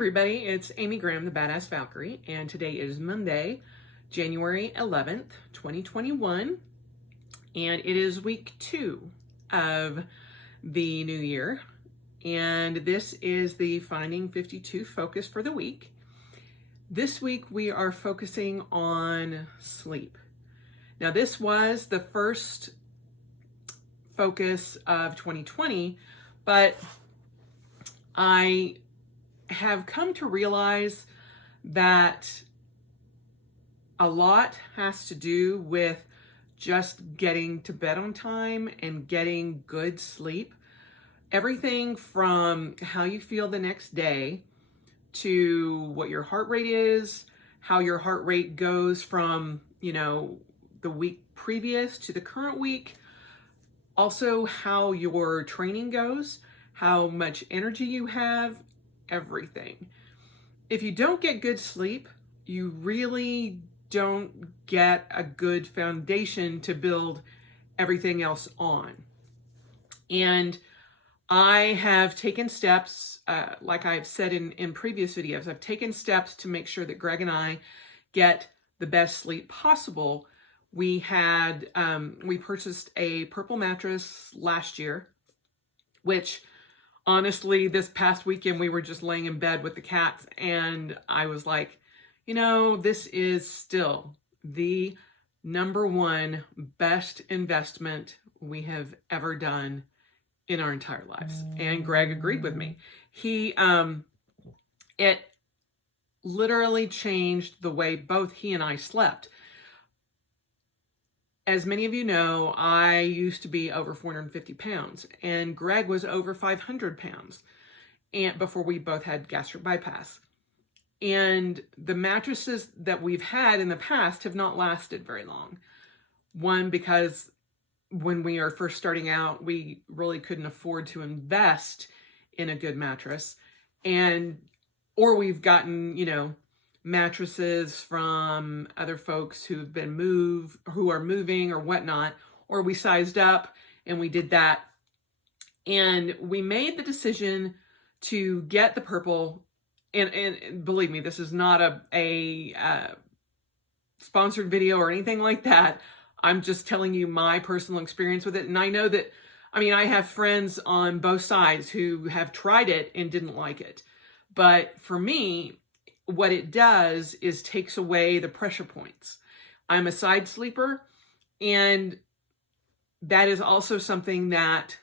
everybody, it's Amy Graham, the Badass Valkyrie, and today is Monday, January 11th, 2021, and it is week 2 of the new year, and this is the Finding 52 focus for the week. This week we are focusing on sleep. Now this was the first focus of 2020, but I have come to realize that a lot has to do with just getting to bed on time and getting good sleep. Everything from how you feel the next day to what your heart rate is, how your heart rate goes from, the week previous to the current week, also how your training goes, how much energy you have, everything. If you don't get good sleep, you really don't get a good foundation to build everything else on. And I have taken steps, like I've said in previous videos, I've taken steps to make sure that Greg and I get the best sleep possible. We purchased a purple mattress last year, which honestly, this past weekend, we were just laying in bed with the cats, and I was like, this is still the number one best investment we have ever done in our entire lives. And Greg agreed with me. It literally changed the way both he and I slept. As many of you know, I used to be over 450 pounds, and Greg was over 500 pounds and before we both had gastric bypass. And the mattresses that we've had in the past have not lasted very long. One, because when we are first starting out, we really couldn't afford to invest in a good mattress. Or we've gotten, mattresses from other folks who are moving or whatnot, or we sized up and we did that. And we made the decision to get the purple, and believe me, this is not a sponsored video or anything like that. I'm just telling you my personal experience with it. And I know that, I have friends on both sides who have tried it and didn't like it. But for me, what it does is takes away the pressure points. I'm a side sleeper, and that is also something that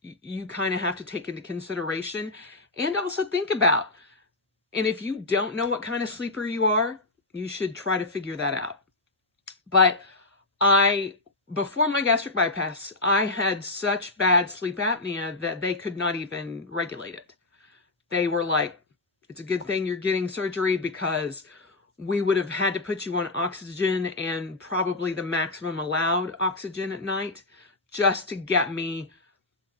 you kind of have to take into consideration and also think about. And if you don't know what kind of sleeper you are, you should try to figure that out. But before my gastric bypass, I had such bad sleep apnea that they could not even regulate it. They were like, it's a good thing you're getting surgery, because we would have had to put you on oxygen, and probably the maximum allowed oxygen at night, just to get me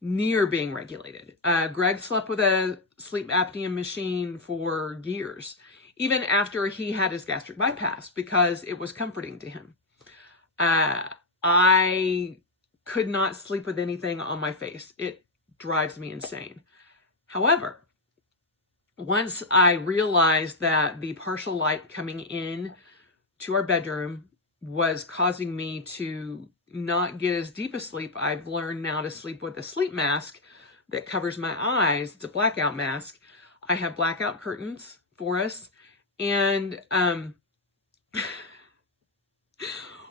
near being regulated. Greg slept with a sleep apnea machine for years, even after he had his gastric bypass, because it was comforting to him. I could not sleep with anything on my face. It drives me insane. However, once I realized that the partial light coming in to our bedroom was causing me to not get as deep a sleep, I've learned now to sleep with a sleep mask that covers my eyes. It's a blackout mask. I have blackout curtains for us. And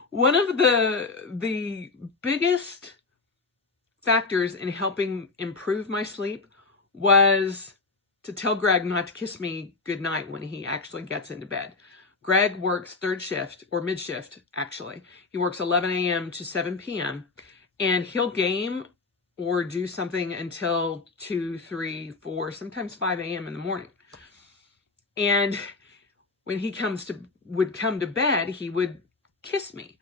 one of the biggest factors in helping improve my sleep was to tell Greg not to kiss me goodnight when he actually gets into bed. Greg works third shift, or mid shift, actually. He works 11 a.m. to 7 p.m. and he'll game or do something until 2, 3, 4, sometimes 5 a.m. in the morning. And when he would come to bed, he would kiss me,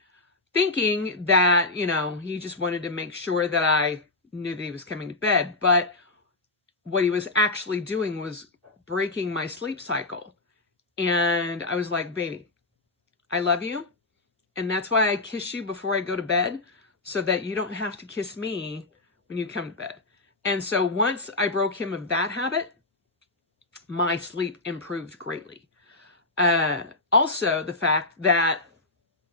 thinking that, he just wanted to make sure that I knew that he was coming to bed. But what he was actually doing was breaking my sleep cycle. And I was like, baby, I love you. And that's why I kiss you before I go to bed, so that you don't have to kiss me when you come to bed. And so once I broke him of that habit, my sleep improved greatly. Also, the fact that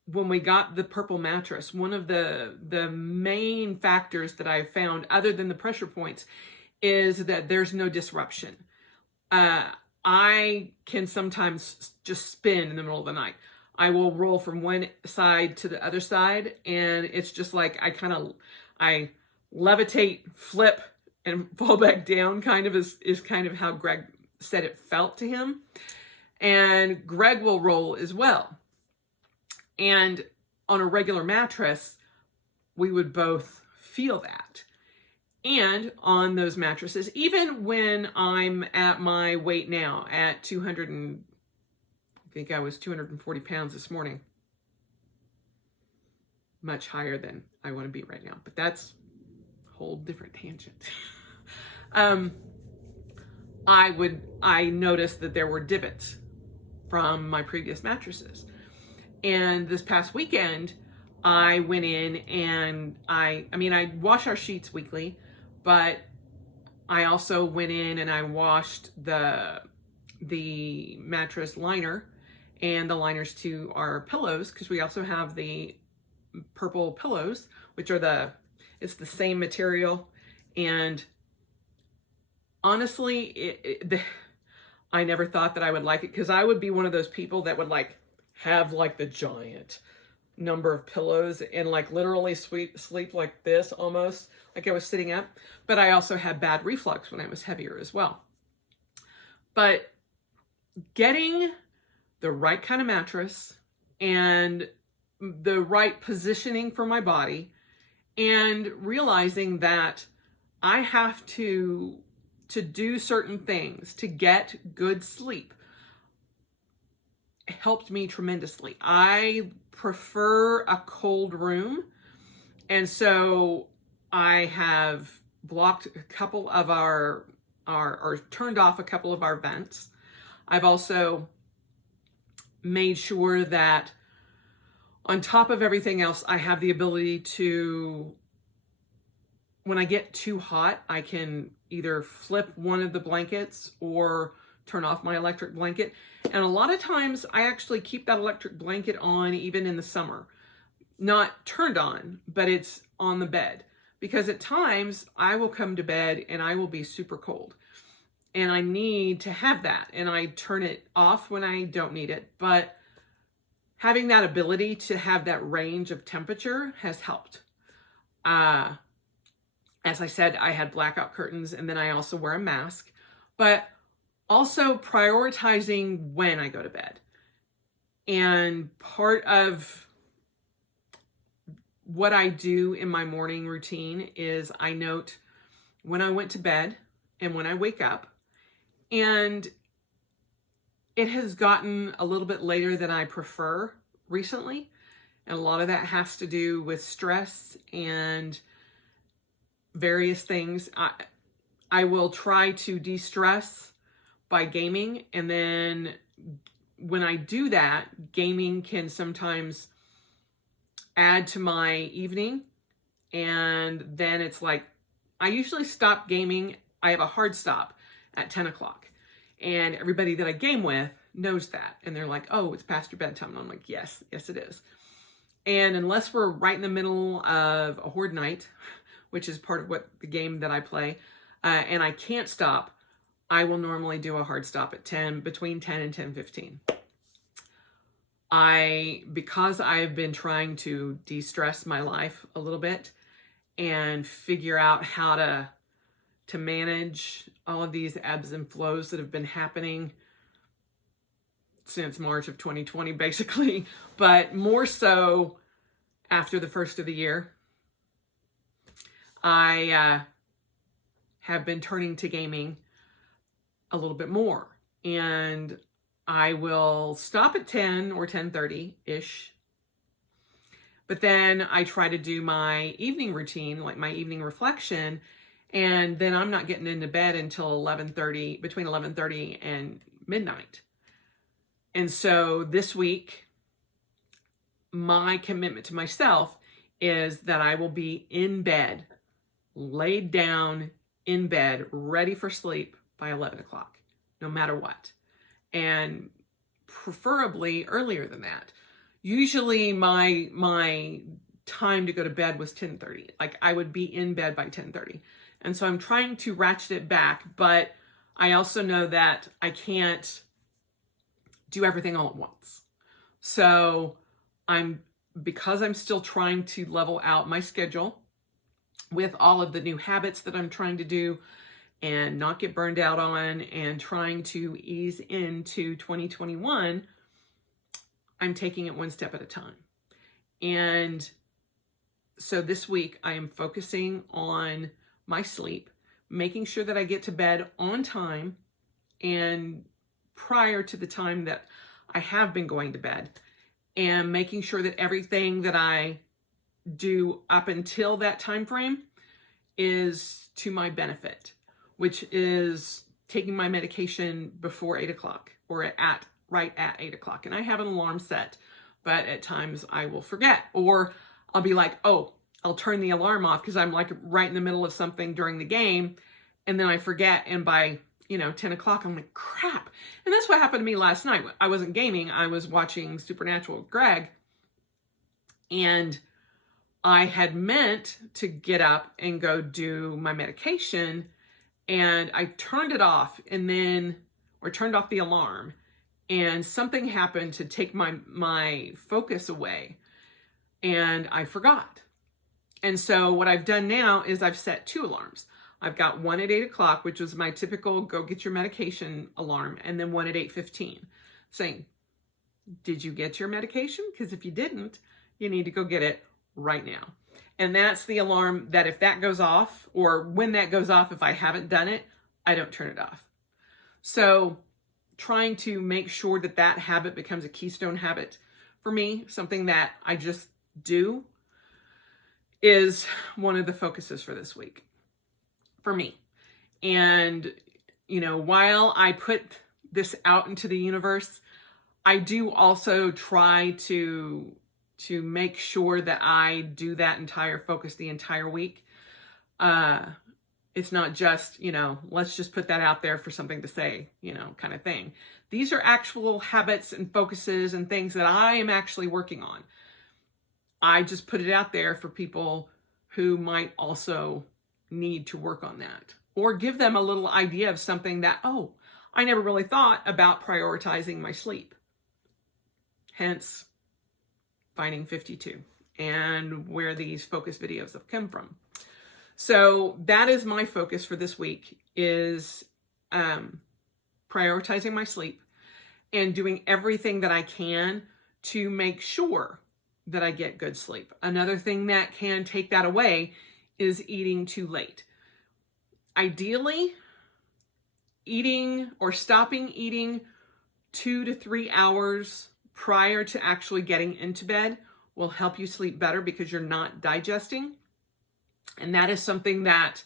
when we got the purple mattress, one of the main factors that I found, other than the pressure points, is that there's no disruption. I can sometimes just spin in the middle of the night. I will roll from one side to the other side, and it's just like I levitate, flip, and fall back down, kind of is kind of how Greg said it felt to him. And Greg will roll as well. And on a regular mattress, we would both feel that. And on those mattresses, even when I'm at my weight now at 200 and I think I was 240 pounds this morning, much higher than I want to be right now, but that's a whole different tangent. I noticed that there were divots from my previous mattresses. And this past weekend, I went in and I wash our sheets weekly, but I also went in and I washed the mattress liner and the liners to our pillows, because we also have the purple pillows, which are it's the same material. And honestly, I never thought that I would like it, because I would be one of those people that would have the giant number of pillows and literally sleep like this, almost like I was sitting up. But I also had bad reflux when I was heavier as well. But getting the right kind of mattress and the right positioning for my body, and realizing that I have to do certain things to get good sleep, helped me tremendously. I prefer a cold room, and so I have blocked a couple of or turned off a couple of our vents. I've also made sure that on top of everything else, I have the ability to, when I get too hot, I can either flip one of the blankets or turn off my electric blanket. And a lot of times I actually keep that electric blanket on even in the summer. Not turned on, but it's on the bed. Because at times I will come to bed and I will be super cold. And I need to have that. And I turn it off when I don't need it. But having that ability to have that range of temperature has helped. As I said, I had blackout curtains, and then I also wear a mask. But also prioritizing when I go to bed. And part of what I do in my morning routine is I note when I went to bed and when I wake up. And it has gotten a little bit later than I prefer recently. And a lot of that has to do with stress and various things. I will try to de-stress by gaming, and then when I do that, gaming can sometimes add to my evening, and then it's I usually stop gaming. I have a hard stop at 10 o'clock, and everybody that I game with knows that, and they're like, oh, it's past your bedtime, and I'm like, yes it is. And unless we're right in the middle of a horde night, which is part of what the game that I play, and I can't stop, I will normally do a hard stop at between 10 and 10:15. Because I've been trying to de-stress my life a little bit and figure out how to manage all of these ebbs and flows that have been happening since March of 2020, basically, but more so after the first of the year, I have been turning to gaming a little bit more, and I will stop at 10 or 10:30-ish, but then I try to do my evening routine, like my evening reflection, and then I'm not getting into bed until 11:30, between 11:30 and midnight. And so this week, my commitment to myself is that I will be in bed, laid down in bed, ready for sleep by 11 o'clock. no matter what. And preferably earlier than that. Usually my time to go to bed was 10:30. Like I would be in bed by 10:30. And so I'm trying to ratchet it back, but I also know that I can't do everything all at once. So because I'm still trying to level out my schedule with all of the new habits that I'm trying to do and not get burned out on and trying to ease into 2021, I'm taking it one step at a time. And so this week I am focusing on my sleep, making sure that I get to bed on time and prior to the time that I have been going to bed, and making sure that everything that I do up until that time frame is to my benefit, which is taking my medication before 8 o'clock or right at 8 o'clock. And I have an alarm set, but at times I will forget, or I'll be like, oh, I'll turn the alarm off because I'm like right in the middle of something during the game. And then I forget. And by 10 o'clock, I'm like, crap. And that's what happened to me last night. I wasn't gaming. I was watching Supernatural with Greg. And I had meant to get up and go do my medication. And I turned it off or turned off the alarm. And something happened to take my focus away. And I forgot. And so what I've done now is I've set 2 alarms. I've got one at 8 o'clock, which was my typical go get your medication alarm, and then one at 8:15 saying, did you get your medication? Because if you didn't, you need to go get it right now. And that's the alarm that if that goes off, or when that goes off, if I haven't done it, I don't turn it off. So trying to make sure that that habit becomes a keystone habit for me, something that I just do, is one of the focuses for this week for me. And, while I put this out into the universe, I do also try to make sure that I do that entire focus the entire week. It's not just, let's just put that out there for something to say, kind of thing. These are actual habits and focuses and things that I am actually working on. I just put it out there for people who might also need to work on that, or give them a little idea of something that, oh, I never really thought about prioritizing my sleep. Hence, Finding 52 and where these focus videos have come from. So that is my focus for this week, is prioritizing my sleep and doing everything that I can to make sure that I get good sleep. Another thing that can take that away is eating too late. Ideally, eating or stopping eating 2 to 3 hours prior to actually getting into bed will help you sleep better because you're not digesting. And that is something that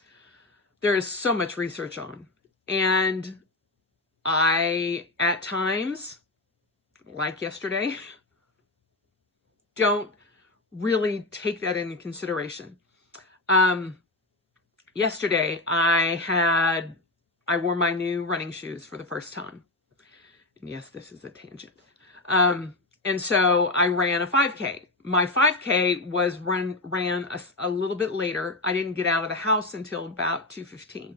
there is so much research on. And I, at times, like yesterday, don't really take that into consideration. Yesterday I wore my new running shoes for the first time. And yes, this is a tangent. And so I ran a 5K. My 5K was ran a little bit later. I didn't get out of the house until about 2:15.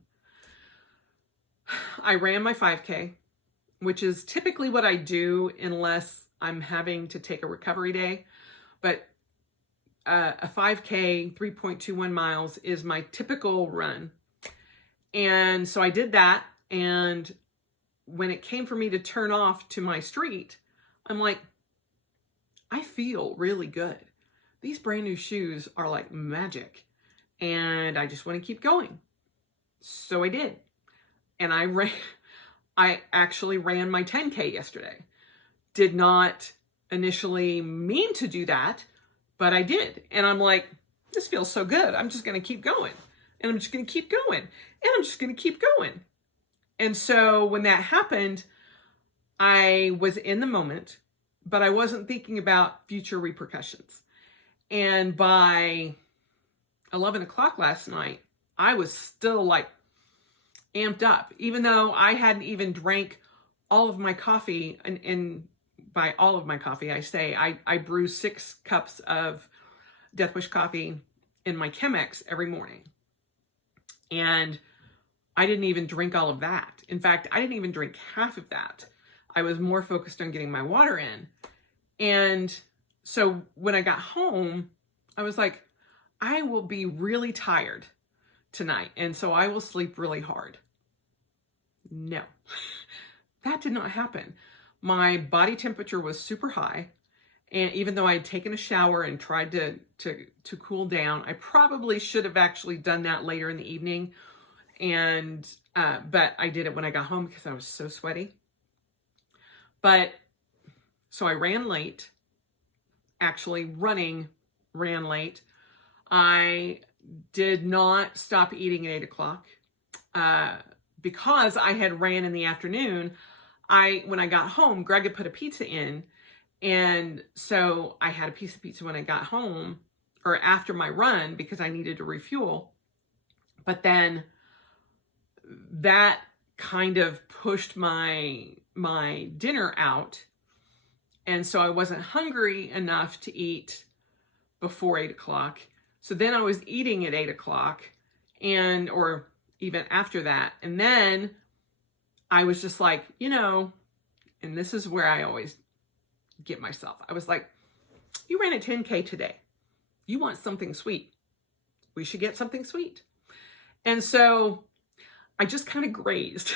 I ran my 5K, which is typically what I do unless I'm having to take a recovery day. But a 5K, 3.21 miles is my typical run. And so I did that. And when it came for me to turn off to my street, I'm like, I feel really good. These brand new shoes are like magic. And I just want to keep going. So I did. And I actually ran my 10K yesterday. Did not initially mean to do that, but I did. And I'm like, this feels so good. I'm just going to keep going. And I'm just going to keep going. And I'm just going to keep going. And so when that happened, I was in the moment, but I wasn't thinking about future repercussions. And by 11 o'clock last night, I was still like amped up, even though I hadn't even drank all of my coffee. And by all of my coffee, I say I brew 6 cups of Death Wish coffee in my Chemex every morning. And I didn't even drink all of that. In fact, I didn't even drink half of that. I was more focused on getting my water in. And so when I got home, I was like, I will be really tired tonight, and so I will sleep really hard. No, that did not happen. My body temperature was super high. And even though I had taken a shower and tried to cool down, I probably should have actually done that later in the evening. And, but I did it when I got home because I was so sweaty. But, so I ran late, actually ran late. I did not stop eating at 8 o'clock, because I had ran in the afternoon. When I got home, Greg had put a pizza in. And so I had a piece of pizza when I got home, or after my run, because I needed to refuel. But then that kind of pushed my dinner out. And so I wasn't hungry enough to eat before 8 o'clock. So then I was eating at 8 o'clock or even after that. And then I was just like, and this is where I always get myself. I was like, you ran a 10K today. You want something sweet. We should get something sweet. And so I just kind of grazed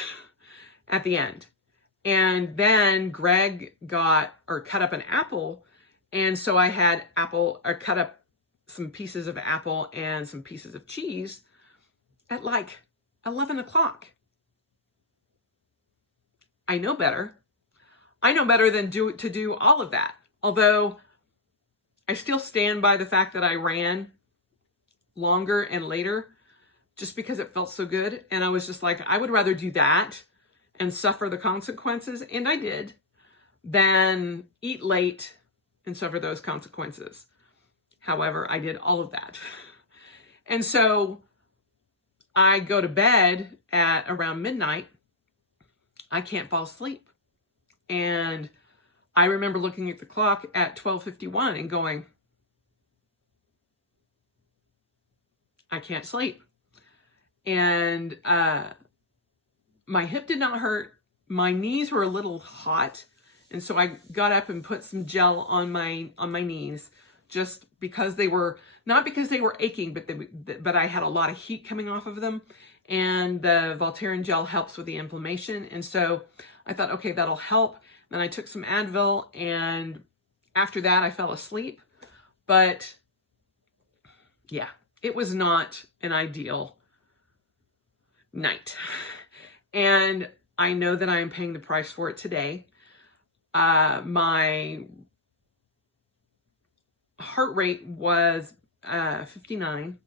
at the end. And then Greg cut up an apple. And so I had cut up some pieces of apple and some pieces of cheese at like 11 o'clock. I know better. I know better than to do all of that. Although I still stand by the fact that I ran longer and later just because it felt so good. And I was just like, I would rather do that and suffer the consequences, and I did, than eat late and suffer those consequences. However, I did all of that. And so I go to bed at around midnight. I can't fall asleep. And I remember looking at the clock at 12:51 and going, I can't sleep. And my hip did not hurt. My knees were a little hot. And so I got up and put some gel on my knees, just because they were, not because they were aching, but I had a lot of heat coming off of them. And the Voltaren gel helps with the inflammation. And so I thought, okay, that'll help. Then I took some Advil, and after that I fell asleep. But yeah, it was not an ideal night. And I know that I am paying the price for it today. My heart rate was 59.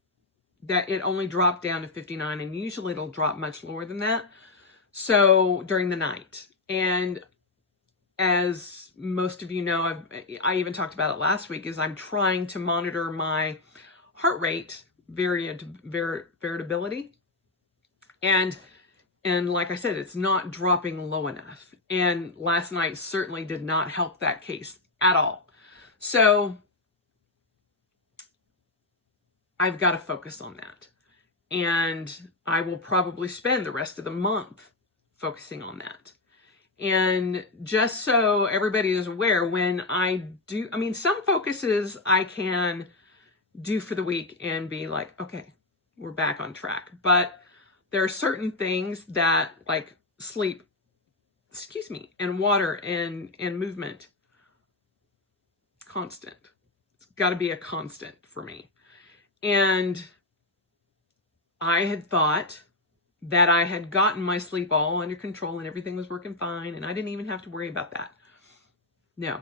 That it only dropped down to 59, and usually it'll drop much lower than that. So during the night, and as most of you know, I even talked about it last week, is I'm trying to monitor my heart rate variability. And like I said, it's not dropping low enough. And last night certainly did not help that case at all. So I've got to focus on that. And I will probably spend the rest of the month focusing on that. And just so everybody is aware, when I do, some focuses I can do for the week and be like, okay, we're back on track. But there are certain things that, like sleep, and water and movement, constant. It's got to be a constant for me. And I had thought that I had gotten my sleep all under control and everything was working fine, and I didn't even have to worry about that. No.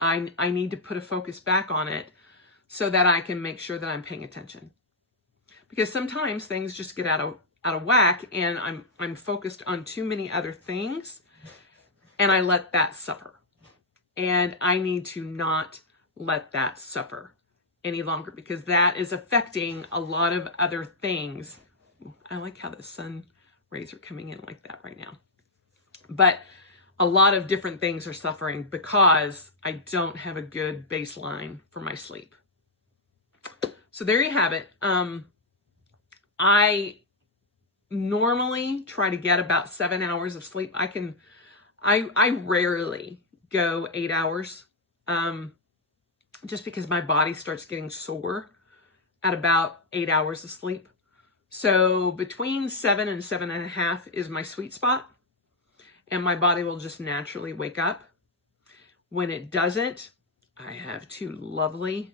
I need to put a focus back on it so that I can make sure that I'm paying attention. Because sometimes things just get out of whack, and I'm focused on too many other things, and I let that suffer. And I need to not let that suffer any longer, because that is affecting a lot of other things Ooh, I like how the sun rays are coming in like that right now. But a lot of different things are suffering because I don't have a good baseline for my sleep. So there you have it. I normally try to get about 7 hours of sleep. I rarely go 8 hours, just because my body starts getting sore at about 8 hours of sleep. So between 7 and 7.5 is my sweet spot, and my body will just naturally wake up. When it doesn't, I have two lovely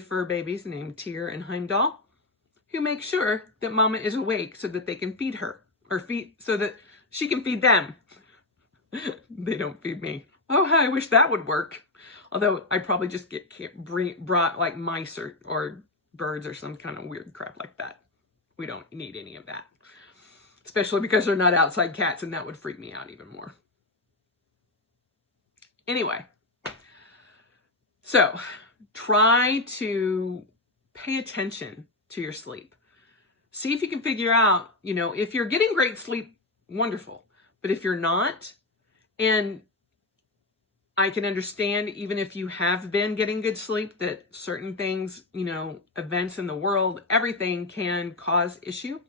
fur babies named Tyr and Heimdall, who make sure that Mama is awake so that they can feed her, or so that she can feed them. They don't feed me. Oh, I wish that would work. Although I probably just get brought like mice or birds or some kind of weird crap like that. We don't need any of that. Especially because they're not outside cats, and that would freak me out even more. Anyway, so try to pay attention to your sleep. See if you can figure out, if you're getting great sleep, wonderful. But if you're not, and I can understand, even if you have been getting good sleep, that certain things, events in the world, everything can cause issue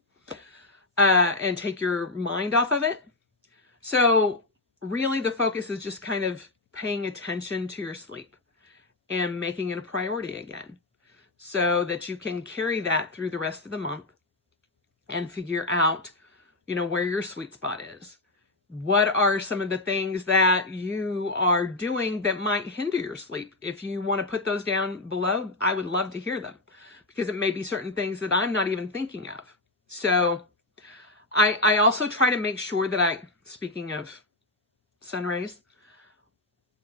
and take your mind off of it. So really the focus is just kind of paying attention to your sleep and making it a priority again, so that you can carry that through the rest of the month and figure out, where your sweet spot is. What are some of the things that you are doing that might hinder your sleep? If you want to put those down below, I would love to hear them, because it may be certain things that I'm not even thinking of. So I also try to make sure that speaking of sun rays,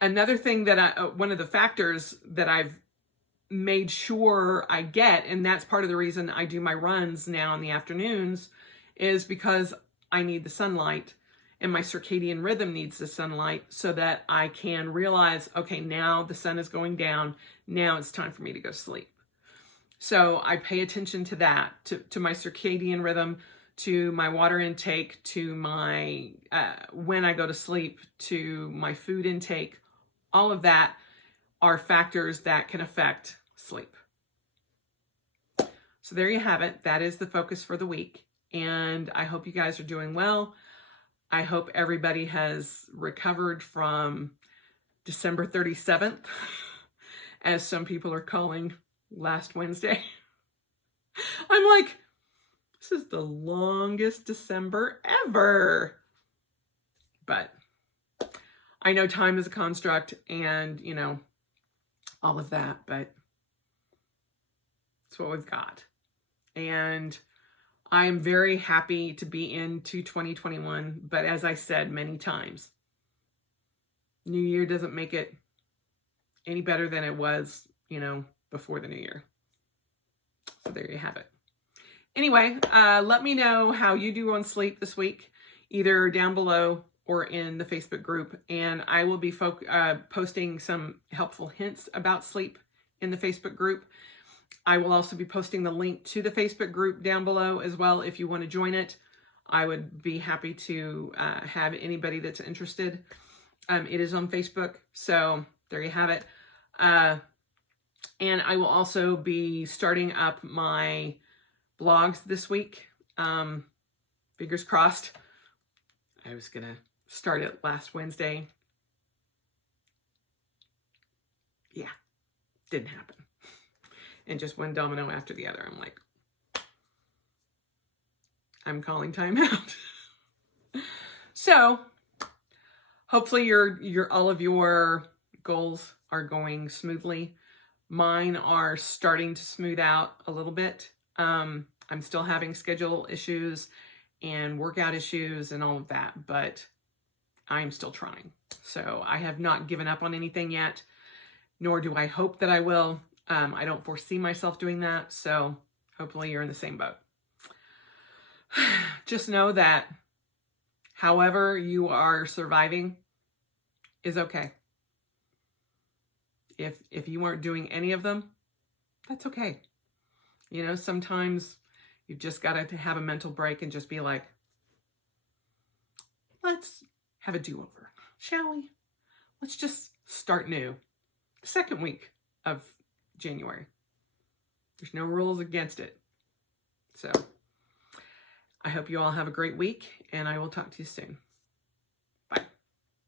another thing that one of the factors that I've made sure I get, and that's part of the reason I do my runs now in the afternoons, is because I need the sunlight. And my circadian rhythm needs the sunlight so that I can realize, okay, now the sun is going down. Now it's time for me to go sleep. So I pay attention to that, to my circadian rhythm, to my water intake, to my, when I go to sleep, to my food intake. All of that are factors that can affect sleep. So there you have it. That is the focus for the week. And I hope you guys are doing well. I hope everybody has recovered from December 37th, as some people are calling last Wednesday. I'm like, this is the longest December ever. But I know time is a construct and, all of that, but it's what we've got. And I am very happy to be into 2021, but as I said many times, New Year doesn't make it any better than it was, before the New Year. So there you have it. Anyway, let me know how you do on sleep this week, either down below or in the Facebook group. And I will be posting some helpful hints about sleep in the Facebook group. I will also be posting the link to the Facebook group down below as well. If you want to join it, I would be happy to have anybody that's interested. It is on Facebook, so there you have it. And I will also be starting up my blogs this week. Fingers crossed. I was going to start it last Wednesday. Yeah, didn't happen. And just one domino after the other. I'm like, I'm calling time out. So hopefully your all of your goals are going smoothly. Mine are starting to smooth out a little bit. I'm still having schedule issues and workout issues and all of that, but I'm still trying. So I have not given up on anything yet, nor do I hope that I will. I don't foresee myself doing that, so hopefully you're in the same boat. Just know that however you are surviving is okay. If you aren't doing any of them, that's okay. Sometimes You've just got to have a mental break and just be like, let's have a do-over, shall we? Let's just start new. The second week of January. There's no rules against it. So I hope you all have a great week, and I will talk to you soon.